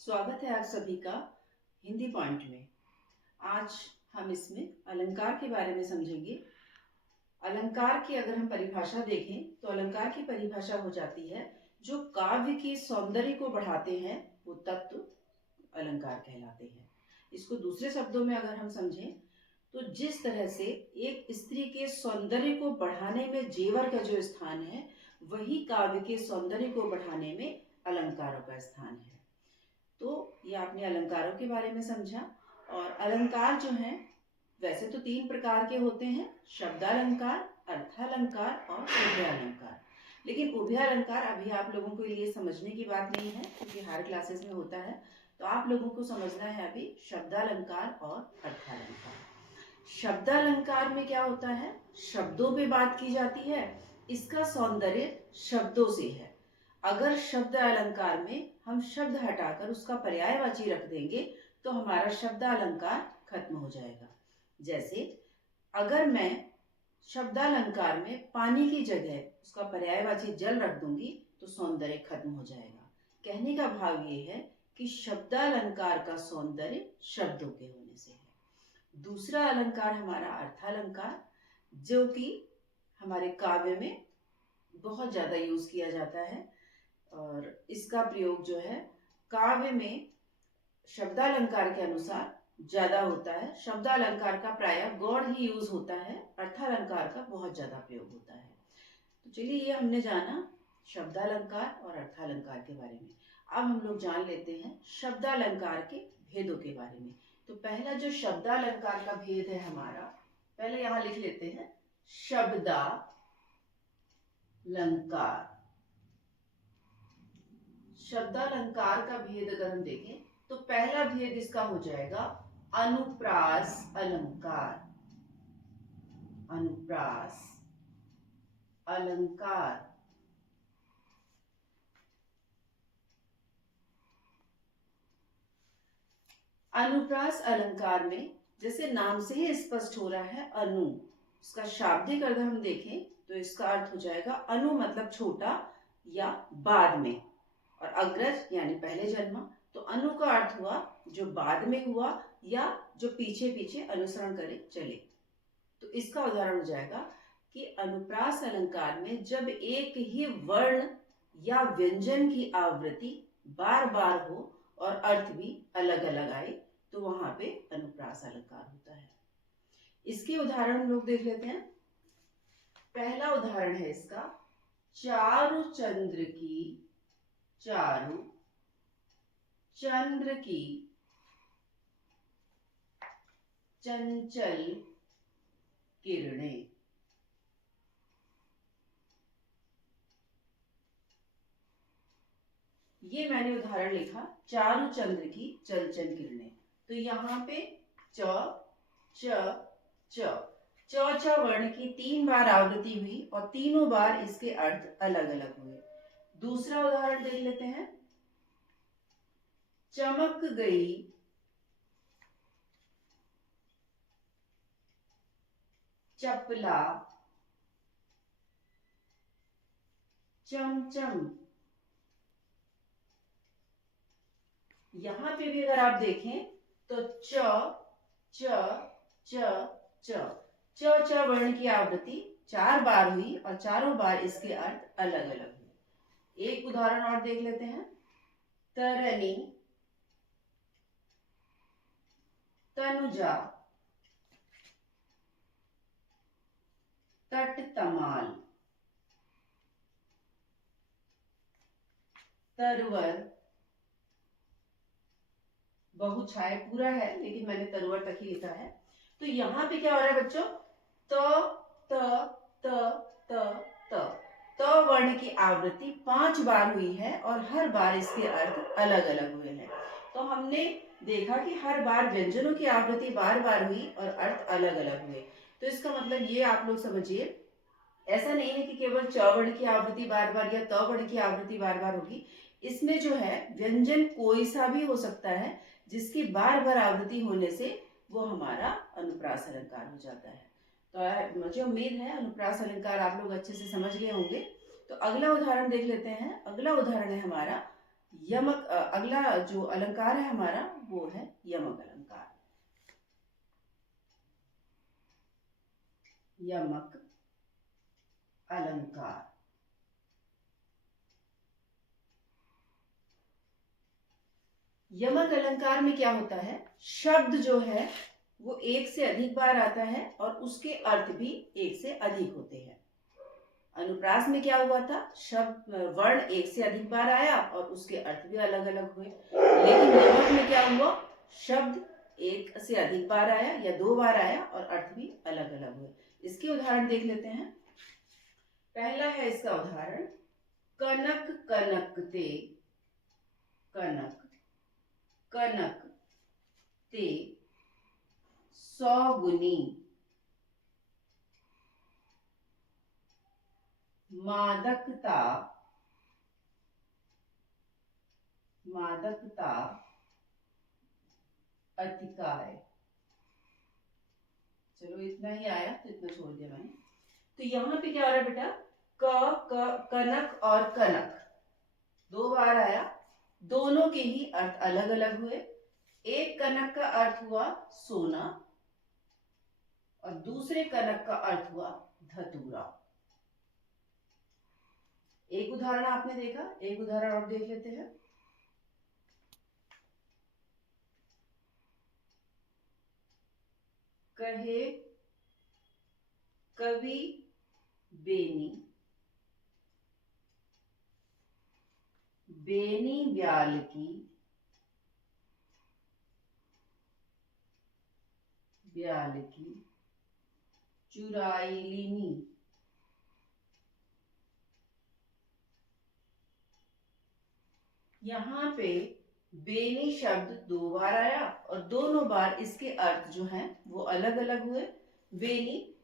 स्वागत है आप सभी का हिंदी पॉइंट में। आज हम इसमें अलंकार के बारे में समझेंगे। अलंकार की अगर हम परिभाषा देखें तो अलंकार की परिभाषा हो जाती है जो काव्य के सौंदर्य को बढ़ाते हैं वो तत्व अलंकार कहलाते हैं। इसको दूसरे शब्दों में अगर हम समझें तो जिस तरह से एक स्त्री के सौंदर्य को बढ़ाने में जेवर का जो स्थान है वही काव्य के सौंदर्य को बढ़ाने में अलंकारों का स्थान है। तो ये आपने अलंकारों के बारे में समझा। और अलंकार जो हैं वैसे तो तीन प्रकार के होते हैं, शब्दालंकार, अर्थालंकार और उभयालंकार। लेकिन उभयालंकार अभी आप लोगों को ये समझने की बात नहीं है क्योंकि हर क्लासेस में होता है। तो आप लोगों को समझना है अभी शब्दालंकार और अर्थालंकार। शब्दालंकार में क्या होता है, शब्दों पे बात की जाती है, इसका सौंदर्य शब्दों से है। अगर शब्द अलंकार में हम शब्द हटाकर उसका पर्यायवाची रख देंगे तो हमारा शब्द अलंकार खत्म हो जाएगा। जैसे अगर मैं शब्दालंकार में पानी की जगह उसका पर्यायवाची जल रख दूंगी तो सौंदर्य खत्म हो जाएगा। कहने का भाव ये है कि शब्दालंकार का सौंदर्य शब्दों के होने से है। दूसरा अलंकार हमारा अर्थालंकार, जो कि हमारे काव्य में बहुत ज्यादा यूज किया जाता है और इसका प्रयोग जो है काव्य में शब्दालंकार के अनुसार ज्यादा होता है। शब्दालंकार का प्रायः गौड़ ही यूज होता है, अर्थालंकार का बहुत ज्यादा प्रयोग होता है। तो चलिए ये हमने जाना शब्दालंकार और अर्थालंकार के बारे में। अब हम लोग जान लेते हैं शब्दालंकार के भेदों के बारे में। तो पहला जो शब्दालंकार का भेद है हमारा, पहले यहां लिख लेते हैं शब्दालंकार। शब्दालंकार का भेद अगर हम देखें तो पहला भेद इसका हो जाएगा अनुप्रास अलंकार। अनुप्रास अलंकार अनुप्रास अलंकार में जैसे नाम से ही स्पष्ट हो रहा है अनु, इसका शाब्दिक अर्थ हम देखें तो इसका अर्थ हो जाएगा अनु मतलब छोटा या बाद में, और अग्रज यानी पहले जन्मा। तो अनु का अर्थ हुआ जो बाद में हुआ या जो पीछे पीछे अनुसरण करे चले। तो इसका उदाहरण हो जाएगा कि अनुप्रास अलंकार में जब एक ही वर्ण या व्यंजन की आवृत्ति बार बार हो और अर्थ भी अलग अलग आए तो वहां पे अनुप्रास अलंकार होता है। इसके उदाहरण हम लोग देख लेते हैं। पहला उदाहरण है इसका चारु चंद्र की, चारु चंद्र की चंचल किरणें। ये मैंने उदाहरण लिखा चारु चंद्र की चंचल किरणें। तो यहाँ पे च च च च वर्ण की 3 बार आवृत्ति हुई और तीनों बार इसके अर्थ अलग अलग हुए। दूसरा उदाहरण देख लेते हैं। चमक गई चपला चमचम। यहां पे भी अगर आप देखें तो च च च च च वर्ण की आवृत्ति 4 बार हुई और चारों बार इसके अर्थ अलग अलग हुए। एक उदाहरण और देख लेते हैं। तरनी तनुजा तट तमाल तरवर। बहुछाय पूरा है लेकिन मैंने तरवर तक ही लिखा है। तो यहां पे क्या हो रहा है बच्चों, त त त त त त वर्ण की आवृत्ति 5 बार हुई है और हर बार इसके अर्थ अलग अलग हुए हैं। तो हमने देखा कि हर बार व्यंजनों की आवृत्ति बार बार हुई और अर्थ अलग अलग हुए। तो इसका मतलब ये आप लोग समझिए, ऐसा नहीं है कि केवल च वर्ण की आवृत्ति बार बार या त वर्ण की आवृत्ति बार बार होगी। इसमें जो है व्यंजन कोई सा भी हो सकता है जिसकी बार बार आवृत्ति होने से वो हमारा अनुप्रास अलंकार हो जाता है। तो मुझे उम्मीद है अनुप्रास अलंकार आप लोग अच्छे से समझ गए होंगे। तो अगला उदाहरण देख लेते हैं। अगला उदाहरण है हमारा यमक अगला जो अलंकार है हमारा वो है यमक अलंकार। यमक अलंकार। यमक अलंकार में क्या होता है, शब्द जो है वो एक से अधिक बार आता है और उसके अर्थ भी एक से अधिक होते हैं। अनुप्रास में क्या हुआ था, शब्द वर्ण एक से अधिक बार आया और उसके अर्थ भी अलग अलग हुए। लेकिन यमक में क्या हुआ, शब्द एक से अधिक बार आया या 2 बार आया और अर्थ भी अलग अलग हुए। इसके उदाहरण देख लेते हैं। पहला है इसका उदाहरण, कनक कनकते, कनक कनकते सौगुनी, मादकता मादकता अतिकाय। चलो इतना ही आया तो इतना छोड़ दिया मैंने। तो यहाँ पे क्या हो रहा है बेटा, कनक और कनक 2 बार आया, दोनों के ही अर्थ अलग अलग हुए। एक कनक का अर्थ हुआ सोना और दूसरे कनक का अर्थ हुआ धतूरा। एक उदाहरण आपने देखा, एक उदाहरण और देख लेते हैं। कहे कवि बेनी, बेनी ब्याल की, ब्याल की चुराई लीनी। यहाँ पे बेनी शब्द 2 बार आया और दोनों बार इसके अर्थ जो हैं वो अलग अलग हुए। बेनी,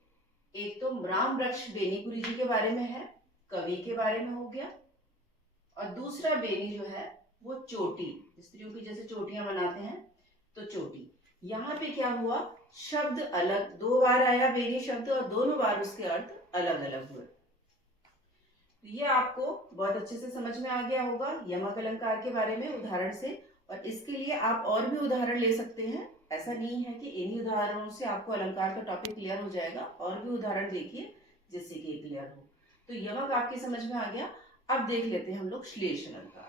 एक तो राम वृक्ष बेनीपुरी जी के बारे में है, कवि के बारे में हो गया, और दूसरा बेनी जो है वो चोटी, स्त्रियों की जैसे चोटियां बनाते हैं तो चोटी। यहाँ पे क्या हुआ, शब्द अलग 2 बार आया बेनी शब्द और दोनों बार उसके अर्थ अलग अलग हुए। तो ये आपको बहुत अच्छे से समझ में आ गया होगा यमक अलंकार के बारे में उदाहरण से। और इसके लिए आप और भी उदाहरण ले सकते हैं, ऐसा नहीं है कि इन्हीं उदाहरणों से आपको अलंकार का टॉपिक क्लियर हो जाएगा, और भी उदाहरण देखिए जिससे कि क्लियर हो। तो यमक आपके समझ में आ गया। अब देख लेते हैं हम लोग श्लेष अलंकार।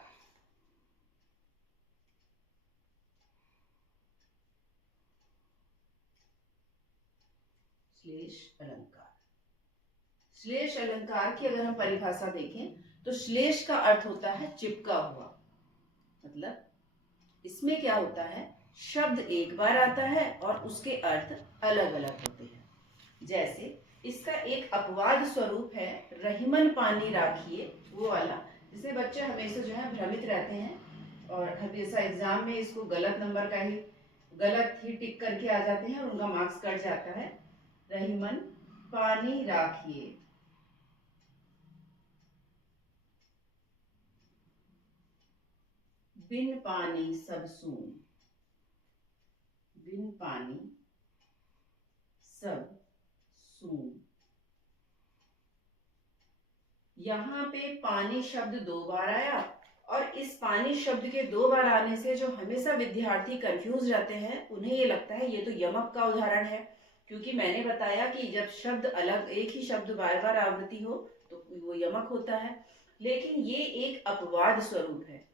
श्लेष अलंकार, श्लेष अलंकार की अगर हम परिभाषा देखें तो श्लेष का अर्थ होता है चिपका हुआ। मतलब इसमें क्या होता है, शब्द एक बार आता है और उसके अर्थ अलग अलग होते हैं। जैसे इसका एक अपवाद स्वरूप है रहीमन पानी राखिए, वो वाला, जिसमें बच्चे हमेशा जो है भ्रमित रहते हैं और हमेशा एग्जाम में इसको गलत नंबर का ही, गलत ही टिक करके आ जाते हैं और उनका मार्क्स कट जाता है। रहीमन पानी राखिए, बिन पानी सब सून, बिन पानी सब सून। यहाँ पे पानी शब्द 2 बार आया और इस पानी शब्द के 2 बार आने से जो हमेशा विद्यार्थी कंफ्यूज रहते हैं, उन्हें ये लगता है ये तो यमक का उदाहरण है, क्योंकि मैंने बताया कि जब शब्द अलग, एक ही शब्द बार बार आवृत्ति हो तो वो यमक होता है। लेकिन ये एक अपवाद स्वरूप है।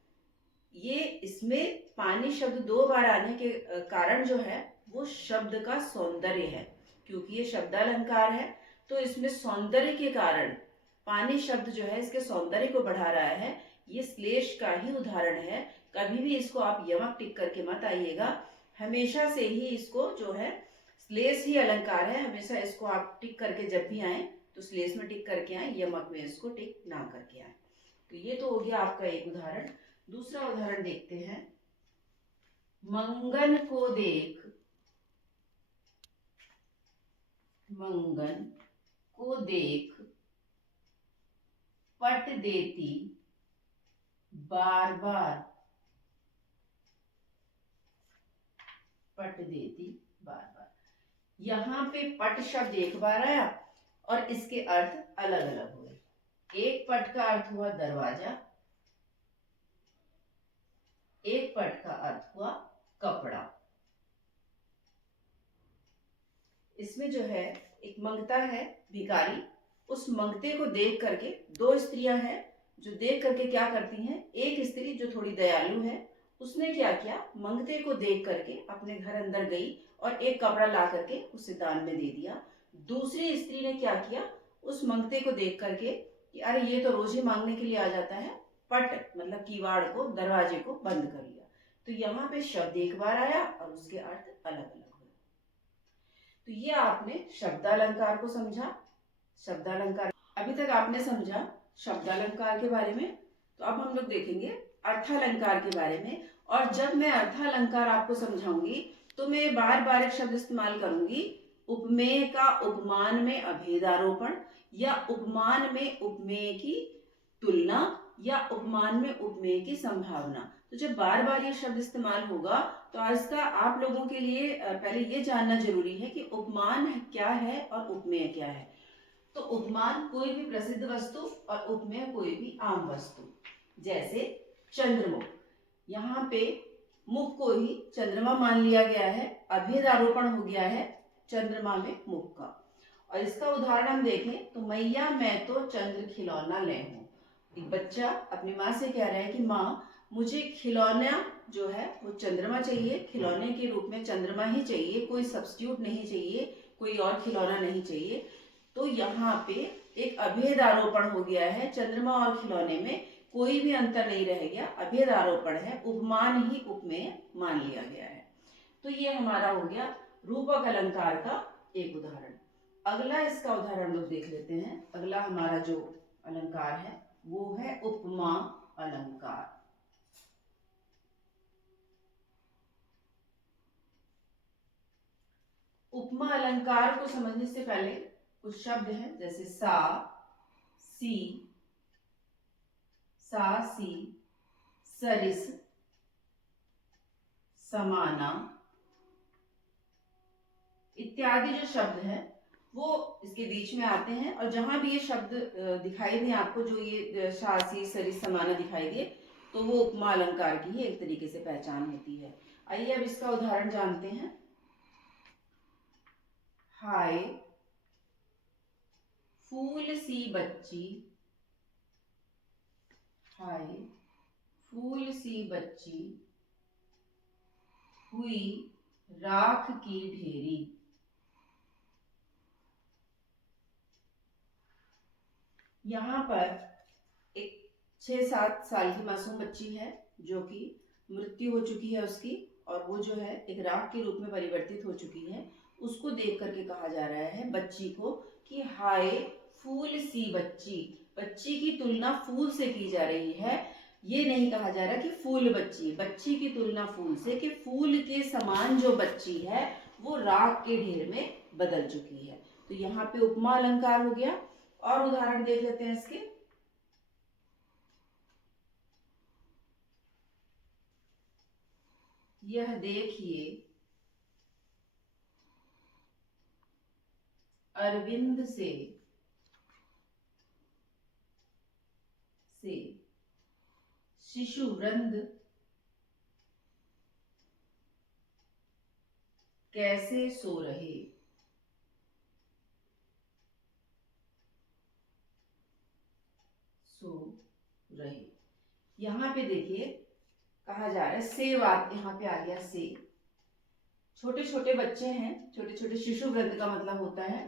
ये इसमें पानी शब्द 2 बार आने के कारण जो है वो शब्द का सौंदर्य है, क्योंकि ये शब्दालंकार है तो इसमें सौंदर्य के कारण पानी शब्द जो है इसके सौंदर्य को बढ़ा रहा है। ये श्लेष का ही उदाहरण है। कभी भी इसको आप यमक टिक करके मत आइएगा, हमेशा से ही इसको जो है श्लेष ही अलंकार है, हमेशा इसको आप टिक करके जब भी आए तो श्लेष में टिक करके आए, यमक में इसको टिक ना करके आए। तो ये तो हो गया आपका एक उदाहरण। दूसरा उदाहरण देखते हैं, मंगन को देख, मंगन को देख पट देती बार बार, पट देती बार बार। यहाँ पे पट शब्द एक बार आया और इसके अर्थ अलग अलग हुए। एक पट का अर्थ हुआ दरवाजा, पट का अर्थ हुआ कपड़ा। इसमें जो है एक मंगता है भिखारी, उस मंगते को देख करके दो स्त्रियां हैं जो देख करके क्या करती हैं। एक स्त्री जो थोड़ी दयालु है उसने क्या किया, मंगते को देख करके अपने घर अंदर गई और एक कपड़ा ला करके उसे दान में दे दिया। दूसरी स्त्री ने क्या किया, उस मंगते को देख करके कि अरे ये तो रोज ही मांगने के लिए आ जाता है, पट मतलब किवाड़ को, दरवाजे को बंद कर लिया। तो यहाँ पे शब्द एक बार आया और उसके अर्थ अलग अलग हुए। तो ये आपने शब्दालंकार को समझा। शब्दालंकार अभी तक आपने समझा शब्दालंकार के बारे में। तो अब हम लोग देखेंगे अर्थालंकार के बारे में। और जब मैं अर्थालंकार आपको समझाऊंगी तो मैं बार बार एक शब्द इस्तेमाल करूंगी, उपमेय का उपमान में अभेदारोपण, या उपमान में उपमेय की तुलना, या उपमान में उपमेय की संभावना। तो जब बार बार ये शब्द इस्तेमाल होगा तो आज का आप लोगों के लिए पहले ये जानना जरूरी है कि उपमान क्या है और उपमेय क्या है। तो उपमान कोई भी प्रसिद्ध वस्तु और उपमेय कोई भी आम वस्तु। जैसे चंद्रमुख, यहाँ पे मुख को ही चंद्रमा मान लिया गया है, अभेद आरोपण हो गया है चंद्रमा में मुख का। और इसका उदाहरण हम देखें तो मैया मैं तो चंद्र खिलौना ले हूं। एक बच्चा अपनी माँ से कह रहा है कि माँ मुझे खिलौना जो है वो चंद्रमा चाहिए, खिलौने के रूप में चंद्रमा ही चाहिए, कोई सब्स्टिट्यूट नहीं चाहिए, कोई और खिलौना नहीं चाहिए। तो यहाँ पे एक अभेद आरोपण हो गया है, चंद्रमा और खिलौने में कोई भी अंतर नहीं रह गया, अभेद आरोपण है, उपमान ही उपमेय मान लिया गया है। तो ये हमारा हो गया रूपक अलंकार का एक उदाहरण। अगला इसका उदाहरण लोग देख लेते हैं। अगला हमारा जो अलंकार है वो है उपमा अलंकार। उपमा अलंकार को समझने से पहले कुछ शब्द हैं, जैसे सा सी, सरिस, समाना इत्यादि जो शब्द हैं वो इसके बीच में आते हैं। और जहां भी ये शब्द दिखाई दे आपको, जो ये शासी सरिस समाना दिखाई दे, तो वो उपमा अलंकार की ही एक तरीके से पहचान होती है। आइए अब इसका उदाहरण जानते हैं। हाय फूल सी बच्ची, हाय फूल सी बच्ची हुई राख की ढेरी। यहाँ पर एक 6-7 साल की मासूम बच्ची है जो कि मृत्यु हो चुकी है उसकी, और वो जो है एक राख के रूप में परिवर्तित हो चुकी है। उसको देख करके कहा जा रहा है बच्ची को कि हाय फूल सी बच्ची, बच्ची की तुलना फूल से की जा रही है। ये नहीं कहा जा रहा कि फूल बच्ची, बच्ची की तुलना फूल से, कि फूल के समान जो बच्ची है वो राख के ढेर में बदल चुकी है। तो यहाँ पे उपमा अलंकार हो गया। और उदाहरण देख लेते हैं इसके। यह देखिए अरविंद से शिशु वृंद कैसे सो रहे। यहाँ पे देखिए कहा जा रहा है से, बात यहाँ पे आ गया से। छोटे छोटे बच्चे हैं, छोटे छोटे शिशु वृंद का मतलब होता है,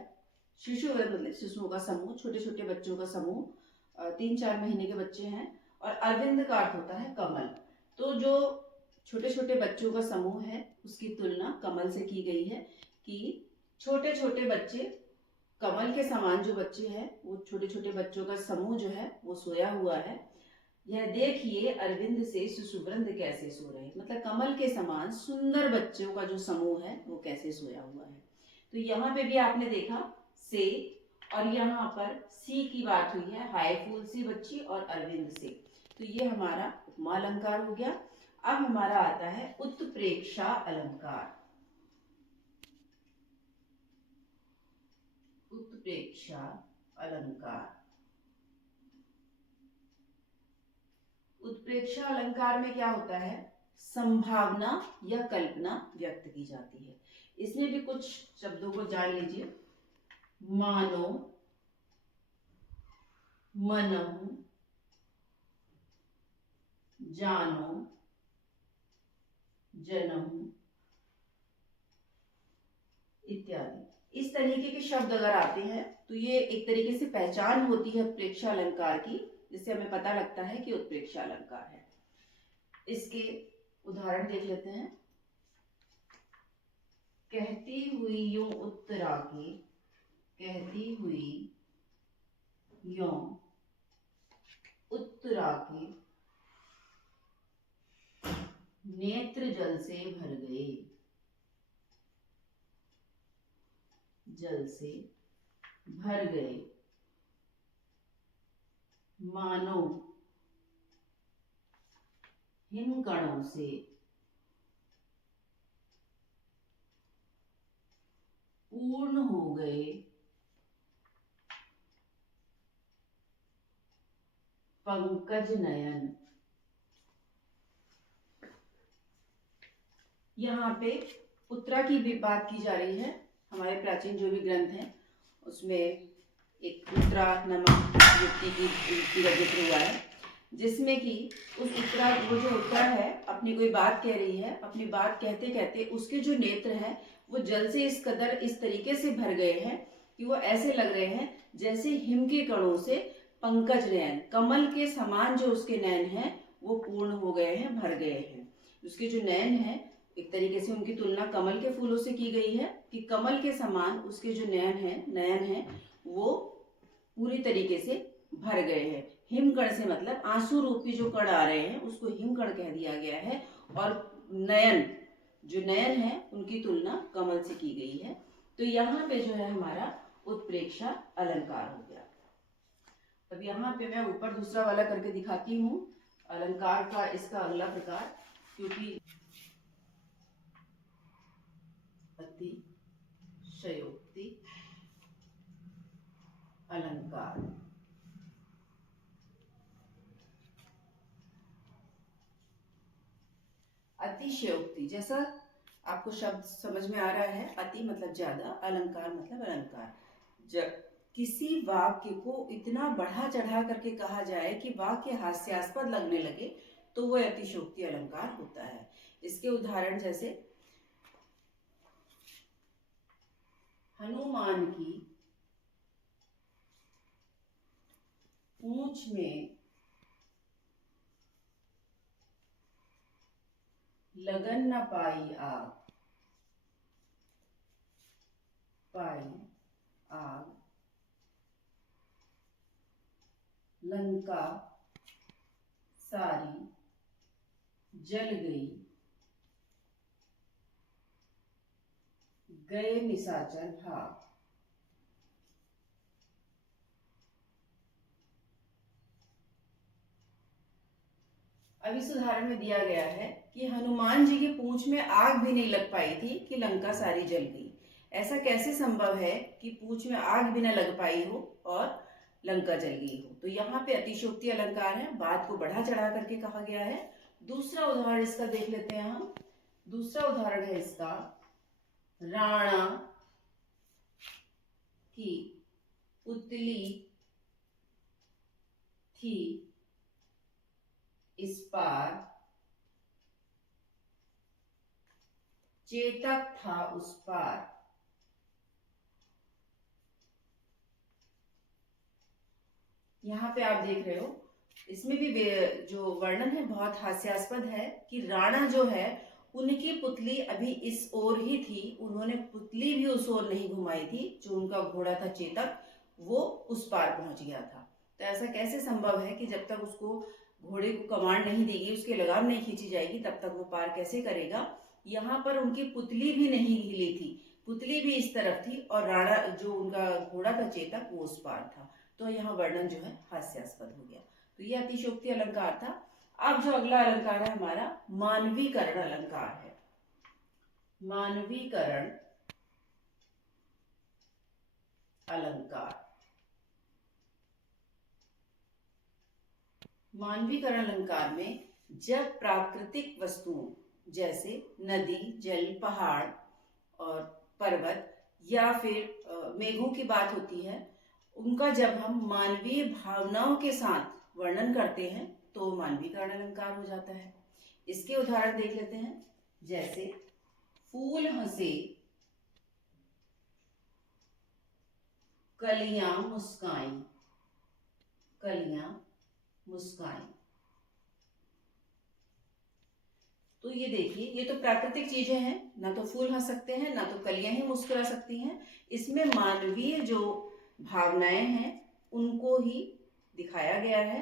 शिशु वृंद मतलब शिशुओं का समूह, छोटे छोटे बच्चों का समूह, 3-4 महीने के बच्चे हैं। और अरविंद का अर्थ होता है कमल। तो जो छोटे छोटे बच्चों का समूह है उसकी तुलना कमल से की गई है, कि छोटे छोटे बच्चे, कमल के समान जो बच्चे हैं, वो छोटे छोटे बच्चों का समूह जो है वो सोया हुआ है। यह देखिए अरविंद से शिशुवृंद कैसे सो रहे, मतलब कमल के समान सुंदर बच्चों का जो समूह है वो कैसे सोया हुआ है। तो यहाँ पे भी आपने देखा से, और यहाँ पर सी की बात हुई है, हाय फूल सी बच्ची और अरविंद से। तो ये हमारा उपमा अलंकार हो गया। अब हमारा आता है उत्प्रेक्षा अलंकार। उत्प्रेक्षा अलंकार, उत्प्रेक्षा अलंकार में क्या होता है संभावना या कल्पना व्यक्त की जाती है। इसमें भी कुछ शब्दों को जान लीजिए। मानो, मनहु, जानो, जनहु इत्यादि। इस तरीके के शब्द अगर आते हैं तो ये एक तरीके से पहचान होती है उत्प्रेक्षा अलंकार की, जिससे हमें पता लगता है कि उत्प्रेक्षा अलंकार है। इसके उदाहरण देख लेते हैं। कहती हुई यूं उत्तरा के, कहती हुई यूं उत्तरा के, नेत्र जल से भर गए, जल से भर गए। मानो हिमकणों से पूर्ण हो गए पंकज नयन। यहाँ पे उत्तरा की भी बात की जा रही है। हमारे प्राचीन जो भी ग्रंथ हैं उसमें एक उत्तरा नामक युक्ति का जिक्र हुआ है, जिसमें कि उस उत्तरा, वो जो उत्तरा है अपनी कोई बात कह रही है, अपनी बात कहते कहते उसके जो नेत्र हैं वो जल से इस कदर इस तरीके से भर गए हैं कि वो ऐसे लग रहे हैं जैसे हिम के कणों से पंकज नयन, कमल के समान जो उसके नयन हैं वो पूर्ण हो गए हैं, भर गए हैं। उसके जो नयन हैं एक तरीके से उनकी तुलना कमल के फूलों से की गई है कि कमल के समान उसके जो नयन है वो पूरी तरीके से भर गए हैं। हिमकण से मतलब आंसू रूपी जो कण आ रहे हैं उसको हिमकण कह दिया गया है, और नयन, जो नयन है उनकी तुलना कमल से की गई है। तो यहाँ पे जो है हमारा उत्प्रेक्षा अलंकार हो गया। अब यहाँ पे मैं ऊपर दूसरा वाला करके दिखाती हूँ अलंकार का, इसका अगला प्रकार, क्योंकि अतिशयोक्ति अलंकार। अतिशयोक्ति, जैसा आपको शब्द समझ में आ रहा है, अति मतलब ज्यादा, अलंकार मतलब अलंकार। जब किसी वाक्य को इतना बढ़ा चढ़ा करके कहा जाए कि वाक्य हास्यास्पद लगने लगे तो वह अतिशयोक्ति अलंकार होता है। इसके उदाहरण जैसे हनुमान की पूंछ में लगन न पाई आग, लंका सारी जल गई, गए निशाचर भाग। अब इस उदाहरण में दिया गया है कि हनुमान जी की पूंछ में आग भी नहीं लग पाई थी कि लंका सारी जल गई। ऐसा कैसे संभव है कि पूंछ में आग भी न लग पाई हो और लंका जल गई हो? तो यहाँ पे अतिशयोक्ति अलंकार है, बात को बढ़ा चढ़ा करके कहा गया है। दूसरा उदाहरण इसका देख लेते हैं हम। दूसरा उदाहरण है इसका, राणा की पुतली थी इस पार, चेतक था उस पार। यहाँ पे आप देख रहे हो, इसमें भी जो वर्णन है बहुत हास्यास्पद है कि राणा जो है उनकी पुतली अभी इस ओर ही थी, उन्होंने पुतली भी उस ओर नहीं घुमाई थी, जो उनका घोड़ा था चेतक वो उस पार पहुंच गया था। तो ऐसा कैसे संभव है कि जब तक उसको घोड़े को कमांड नहीं देगी, उसकी लगाम नहीं खींची जाएगी, तब तक वो पार कैसे करेगा? यहाँ पर उनकी पुतली भी नहीं हिली थी, पुतली भी इस तरफ थी और राणा जो उनका घोड़ा था चेतक वो उस पार था। तो यहाँ वर्णन जो है हास्यास्पद हो गया। तो ये अतिशयोक्ति अलंकार था। अब जो अगला अलंकार है हमारा मानवीकरण अलंकार है। मानवीकरण अलंकार। मानवीकरण अलंकार में जब प्राकृतिक वस्तुओं जैसे नदी, जल, पहाड़ और पर्वत या फिर मेघों की बात होती है, उनका जब हम मानवीय भावनाओं के साथ वर्णन करते हैं तो मानवीकरण अलंकार हो जाता है। इसके उदाहरण देख लेते हैं। जैसे फूल हंसे, कलियां मुस्काई, कलियां मुस्काई। तो ये देखिए, ये तो प्राकृतिक चीजें हैं, ना तो फूल हंस सकते हैं, ना तो कलियां ही मुस्कुरा सकती हैं। इसमें मानवीय जो भावनाएं हैं उनको ही दिखाया गया है,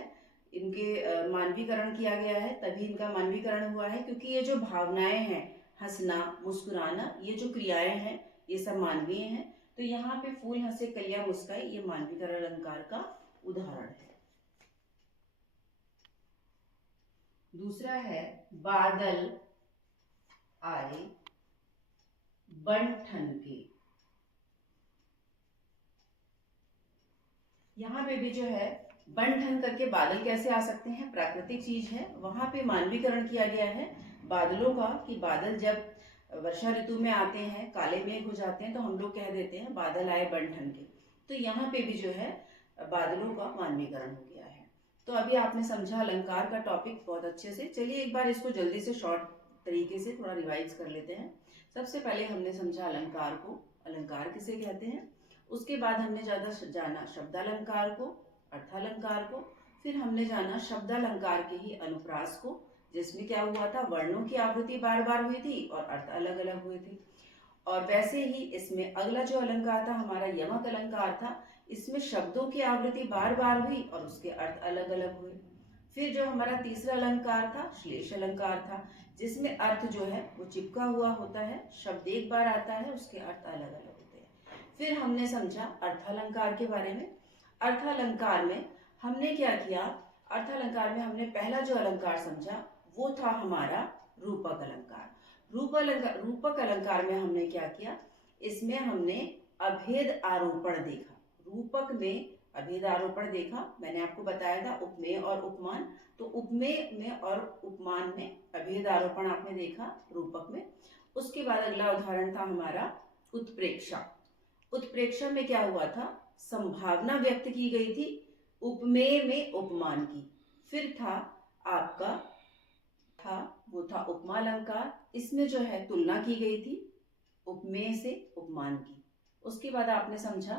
इनके मानवीकरण किया गया है, तभी इनका मानवीकरण हुआ है। क्योंकि ये जो भावनाएं हैं, हंसना, मुस्कुराना, ये जो क्रियाएं हैं, ये सब मानवीय हैं। तो यहाँ पे फूल हंसे कलियां मुस्काई, ये मानवीकरण अलंकार का उदाहरण है। दूसरा है बादल आए बन ठन के। यहाँ पे भी जो है बन ठन करके बादल कैसे आ सकते हैं, प्राकृतिक चीज है, वहां पे मानवीकरण किया गया है बादलों का, कि बादल जब वर्षा ऋतु में आते हैं, काले मेघ हो जाते हैं, तो हम लोग कह देते हैं बादल आए बन ठन के। तो यहाँ पे भी जो है बादलों का मानवीकरण हो गया है। तो अभी आपने समझा अलंकार का टॉपिक बहुत अच्छे से। चलिए एक बार इसको जल्दी से शॉर्ट तरीके से थोड़ा रिवाइज कर लेते हैं। सबसे पहले हमने समझा अलंकार को, अलंकार किसे कहते हैं। उसके बाद हमने जाना शब्दालंकार को, अर्थालंकार को। फिर हमने जाना शब्दालंकार के ही अनुप्रास को, जिसमें क्या हुआ था, वर्णों की आवृत्ति बार बार हुई थी और अर्थ अलग अलग हुए थे। और वैसे ही इसमें अगला जो अलंकार था हमारा यमक अलंकार था, इसमें शब्दों की आवृत्ति बार बार हुई और उसके अर्थ अलग अलग हुए। फिर जो हमारा तीसरा अलंकार था श्लेष अलंकार था, जिसमें अर्थ जो है वो चिपका हुआ होता है, शब्द एक बार आता है, उसके अर्थ अलग अलग होते हैं। फिर हमने समझा अर्थालंकार के बारे में। अर्थालंकार में हमने क्या किया, अर्थालंकार में हमने पहला जो अलंकार समझा वो था हमारा रूपक अलंकार। रूपक अलंकार में हमने क्या किया, इसमें हमने अभेद आरोपण देखा। रूपक में अभेद आरोपण देखा, मैंने आपको बताया था उपमेय और उपमान। तो उपमेय में और उपमान में अभेद आरोपण आपने देखा रूपक में। उसके बाद अगला उदाहरण था हमारा उत्प्रेक्षा। उत्प्रेक्षा में क्या हुआ था, संभावना व्यक्त की गई थी उपमेय में उपमान की। फिर था आपका वो था उपमा अलंकार, इसमें जो है तुलना की गई थी उपमेय से उपमान की। उसके बाद आपने समझा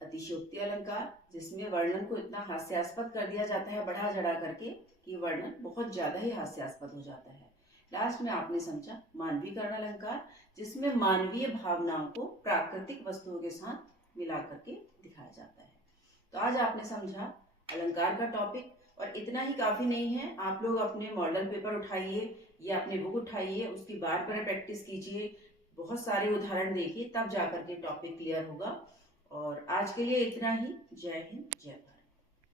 अतिशयोक्ति अलंकार, जिसमें वर्णन को इतना हास्यास्पद कर दिया जाता है बढ़ा चढ़ा करके कि वर्णन बहुत ज्यादा ही हास्यास्पद हो जाता है। लास्ट में आपने समझा मानवीकरण अलंकार, जिसमें मानवीय भावनाओं को प्राकृतिक वस्तुओं के साथ मिला करके दिखाया जाता है। तो आज आपने समझा अलंकार का टॉपिक, और इतना ही काफी नहीं है। आप लोग अपने मॉडल पेपर उठाइए या अपनी बुक उठाइए, उसकी बार बार प्रैक्टिस कीजिए, बहुत सारे उदाहरण देखिए, तब जाकर के टॉपिक क्लियर होगा। और आज के लिए इतना ही। जय हिंद, जय भारत।